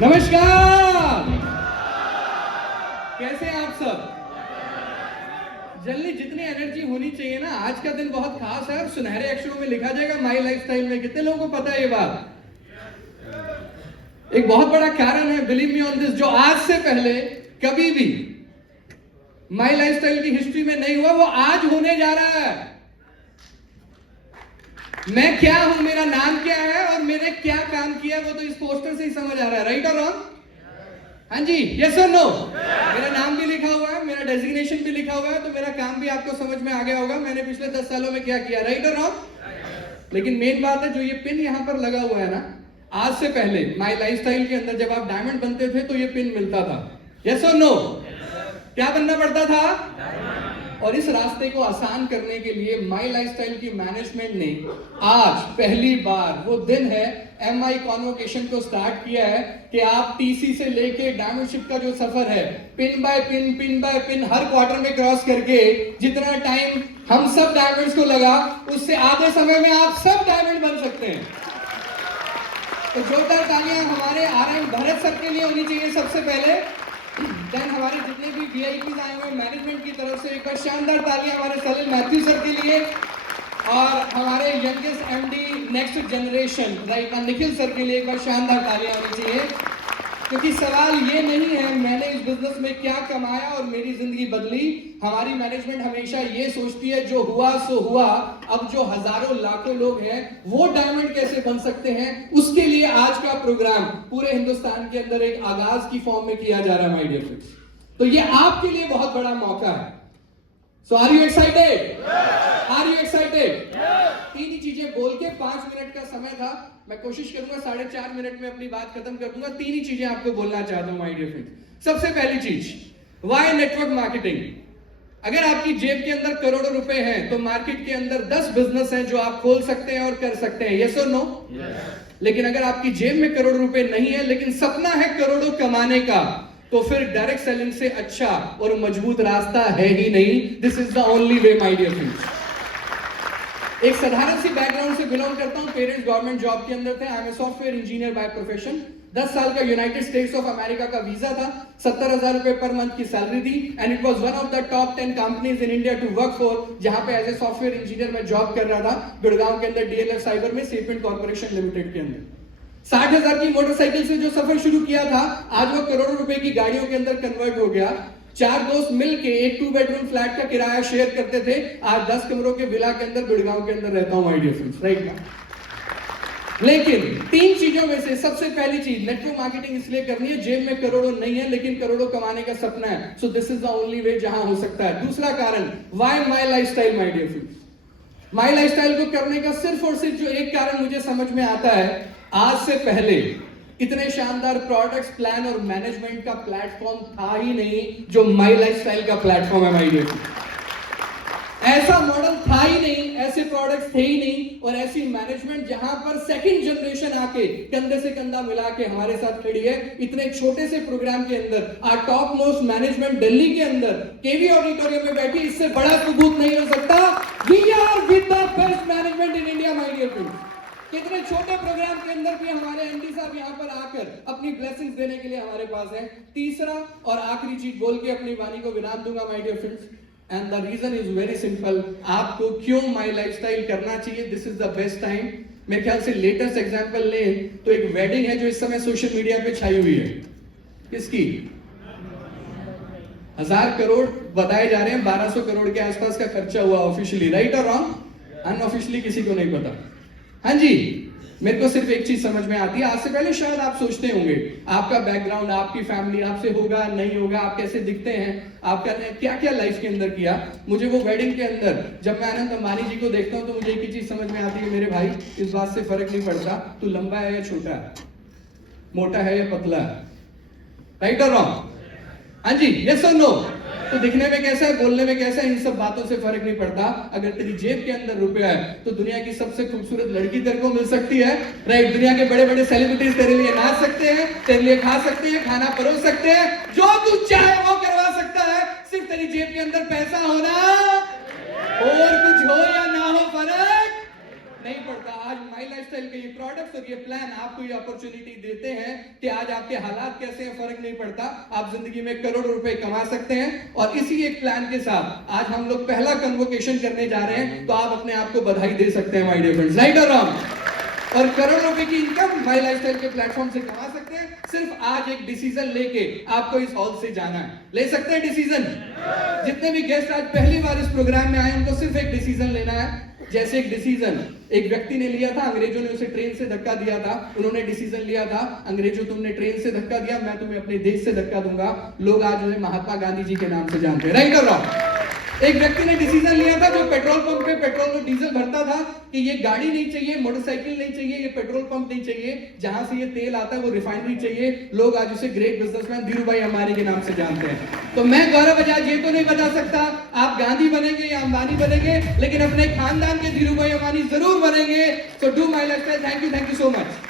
नमस्कार, कैसे हैं आप सब? जल्दी जितनी एनर्जी होनी चाहिए ना, आज का दिन बहुत खास है और सुनहरे अक्षरों में लिखा जाएगा माई लाइफस्टाइल में। कितने लोगों को पता है ये बात? एक बहुत बड़ा कारण है, बिलीव मी ऑन दिस, जो आज से पहले कभी भी माई लाइफस्टाइल की हिस्ट्री में नहीं हुआ, वो आज होने जा रहा है। मैं क्या हूं, मेरा नाम क्या है और मैंने क्या काम किया, वो तो इस पोस्टर से ही समझ आ रहा है। राइट और रॉन्ग? हाँ जी, यस और नो? मेरा नाम भी लिखा हुआ है, मेरा डेजिग्नेशन भी लिखा हुआ है, तो मेरा काम भी आपको समझ में आ गया होगा मैंने पिछले 10 सालों में क्या किया। राइट और रॉन्ग? लेकिन मेन बात है, जो ये पिन यहां पर लगा हुआ है ना, आज से पहले माई लाइफस्टाइल के अंदर जब आप डायमंड बनते थे तो ये पिन मिलता था। यस और नो? क्या बनना पड़ता था? और इस रास्ते को आसान करने के लिए माई लाइफस्टाइल की मैनेजमेंट ने आज पहली बार, वो दिन है, एमआई कॉन्वोकेशन को स्टार्ट किया है कि आप टीसी से लेके डायमंडशिप का जो सफर है, पिन बाय पिन हर क्वार्टर में क्रॉस करके जितना टाइम हम सब डायमंड्स को लगा, उससे आधे समय में आप सब डायमंड बन सकते हैं। तो जोरदार तालियां हमारे आरएम भरत सर के लिए होनी चाहिए सबसे पहले। देन हमारे जितने भी वीआईपीज आए हुए मैनेजमेंट की तरफ से एक बार शानदार तालियां हमारे सलील मैथ्यू सर के लिए, और हमारे youngest MD next generation right Nikhil sir के लिए एक बार शानदार तालियां होनी चाहिए। क्योंकि सवाल ये नहीं है मैंने इस बिजनेस में क्या कमाया और मेरी जिंदगी बदली। हमारी मैनेजमेंट हमेशा ये सोचती है जो हुआ सो हुआ, अब जो हजारों लाखों लोग हैं वो डायमंड कैसे बन सकते हैं, उसके लिए आज का प्रोग्राम पूरे हिंदुस्तान के अंदर एक आगाज की फॉर्म में किया जा रहा है माय डियर फ्रेंड्स। तो ये आपके लिए बहुत बड़ा मौका है। So are you excited? Are you excited? तीन ही चीजें बोल के 5 मिनट का समय था, मैं कोशिश करूंगा 4.5 मिनट में अपनी बात खत्म कर दूंगा। तीन ही चीजें आपको बोलना चाहता हूं माय डियर फ्रेंड्स। सबसे पहली चीज, व्हाई नेटवर्क मार्केटिंग। अगर आपकी जेब के अंदर करोड़ों रुपए हैं तो मार्केट के अंदर 10 बिजनेस हैं जो आप खोल सकते हैं और कर सकते हैं। यस और नो? लेकिन अगर आपकी जेब में करोड़ों रुपए नहीं है लेकिन सपना है करोड़ों कमाने का, तो फिर डायरेक्ट सेलिंग से अच्छा और मजबूत रास्ता है ही नहीं। This is the only way my dear friends. एक साधारण सी बैकग्राउंड से बिलोंग करता हूं, पेरेंट्स गवर्नमेंट जॉब के अंदर थे। I am a software engineer by profession. 10 साल का यूनाइटेड स्टेट्स ऑफ अमेरिका का वीजा था, 70,000 रुपए पर मंथ की सैलरी थी, and it was one of the top 10 companies in India to work for, जहां पे एज ए सॉफ्टवेयर इंजीनियर मैं जॉब कर रहा था गुड़गांव के अंदर डीएलएफ साइबर में, सेपिएंट कॉर्पोरेशन लिमिटेड के अंदर। 60,000 की मोटरसाइकिल से जो सफर शुरू किया था, आज वो करोड़ों रुपए की गाड़ियों के अंदर कन्वर्ट हो गया। 4 दोस्त मिलके एक 2 बेडरूम फ्लैट का किराया शेयर करते थे, आज 10 कमरों के विला के अंदर गुड़गांव के अंदर रहता हूं माय डियर फ्रेंड्स। राइट ना? लेकिन 3 चीजों में से सबसे पहली चीज, नेटवर्क मार्केटिंग इसलिए करनी है, जेब में करोड़ों नहीं है लेकिन करोड़ों कमाने का सपना है। So this is the only way जहां हो सकता है। दूसरा कारण, why my lifestyle my dear friends. My lifestyle को करने का सिर्फ और सिर्फ जो एक कारण मुझे समझ में आता है, आज से पहले इतने शानदार प्रोडक्ट्स, प्लान और मैनेजमेंट का प्लेटफॉर्म था ही नहीं जो माय लाइफस्टाइल का प्लेटफॉर्म है माय डियर फ्रेंड्स। ऐसा मॉडल था ही नहीं, ऐसे प्रोडक्ट्स थे ही नहीं, और ऐसी मैनेजमेंट जहां पर सेकंड जनरेशन आके कंधे से कंधा मिला के हमारे साथ खड़ी है। इतने छोटे से प्रोग्राम के अंदर are top most management Delhi के अंदर केवी ऑडिटोरियम में बैठी, इससे बड़ा सबूत नहीं हो सकता। We are with the best management in India my dear friends. कितने छोटे प्रोग्राम के अंदर भी हमारे एमडी साहब यहाँ पर आकर अपनी ब्लेसिंग्स देने के लिए हमारे पास है। तीसरा और आखिरी चीज बोल के अपनी वाणी को विराम दूंगा my dear friends, and the reason is very simple. आपको क्यों माय लाइफस्टाइल करना चाहिए, this is the best time. मेरे ख्याल से लेटेस्ट एग्जांपल ले तो एक वेडिंग है जो इस समय सोशल मीडिया पे छाई हुई है। किसकी? 1000 करोड़ बताए जा रहे हैं, 1200 करोड़ के आसपास का खर्चा हुआ ऑफिशियली। राइट और रॉन्ग? अनऑफिशियली किसी को नहीं पता। हाँ जी, मेरे को सिर्फ एक चीज समझ में आती है। आज से पहले शायद आप सोचते होंगे आपका बैकग्राउंड, आपकी फैमिली आपसे होगा नहीं होगा, आप कैसे दिखते हैं, आपका क्या क्या लाइफ के अंदर किया। मुझे वो वेडिंग के अंदर जब मैं अनंत अंबानी जी को देखता हूं तो मुझे एक ही चीज समझ में आती है, मेरे भाई इस बात से फर्क नहीं पड़ता तू लंबा है या छोटा है, मोटा है या पतला है। राइट और रॉन्ग? हाँ जी, यस और नो? तो दिखने में कैसा है, बोलने में कैसा है, इन सब बातों से फर्क नहीं पड़ता। अगर तेरी जेब के अंदर रुपया है तो दुनिया की सबसे खूबसूरत लड़की तेरे को मिल सकती है। राइट? दुनिया के बड़े बड़े सेलिब्रिटीज तेरे लिए नाच सकते हैं, तेरे लिए खा सकते हैं, खाना परोस सकते हैं, जो तू चाहे वो करवा सकता है। सिर्फ तेरी जेब के अंदर पैसा होना, और कुछ हो या ना हो फर्क नहीं पड़ता। आज माई लाइफस्टाइल के ये प्रोडक्ट्स और ये प्लान आपको ये अपॉर्चुनिटी देते हैं कि आज आपके हालात कैसे हैं फर्क नहीं पड़ता, आप जिंदगी में करोड़ों रुपए कमा सकते हैं। और इसी एक प्लान के साथ आज हम लोग पहला कन्वोकेशन करने जा रहे हैं, तो आप अपने आप को बधाई दे सकते हैं माय डियर फ्रेंड्स, राइट और रॉन्ग? और करोड़ों रुपए की इनकम माई लाइफस्टाइल के प्लेटफॉर्म से कमा सकते हैं। सिर्फ आज एक डिसीजन लेके आपको इस हॉल से जाना है। ले सकते हैं डिसीजन? जितने भी गेस्ट आज पहली बार इस प्रोग्राम में आए उनको सिर्फ एक डिसीजन लेना है। जैसे एक डिसीजन एक व्यक्ति ने लिया था, अंग्रेजों ने उसे ट्रेन से धक्का दिया था, उन्होंने डिसीजन लिया था, अंग्रेजों तुमने ट्रेन से धक्का दिया, मैं तुम्हें अपने देश से धक्का दूंगा। लोग आज उन्हें महात्मा गांधी जी के नाम से जानते हैं, राइट और रॉन्ग? एक व्यक्ति ने डिसीजन लिया था जो पेट्रोल पंप पे पेट्रोल और डीजल भरता था कि ये गाड़ी नहीं चाहिए, मोटरसाइकिल नहीं चाहिए, ये पेट्रोल पंप नहीं चाहिए, जहां से ये तेल आता है वो रिफाइनरी चाहिए। लोग आज उसे ग्रेट बिजनेसमैन धीरू भाई अंबानी के नाम से जानते हैं। तो मैं गौरव बजाज ये तो नहीं बता सकता आप गांधी बनेंगे या अंबानी बनेंगे, लेकिन अपने खानदान के धीरू भाई अंबानी जरूर बनेंगे। So do my lifestyle. Thank you so much.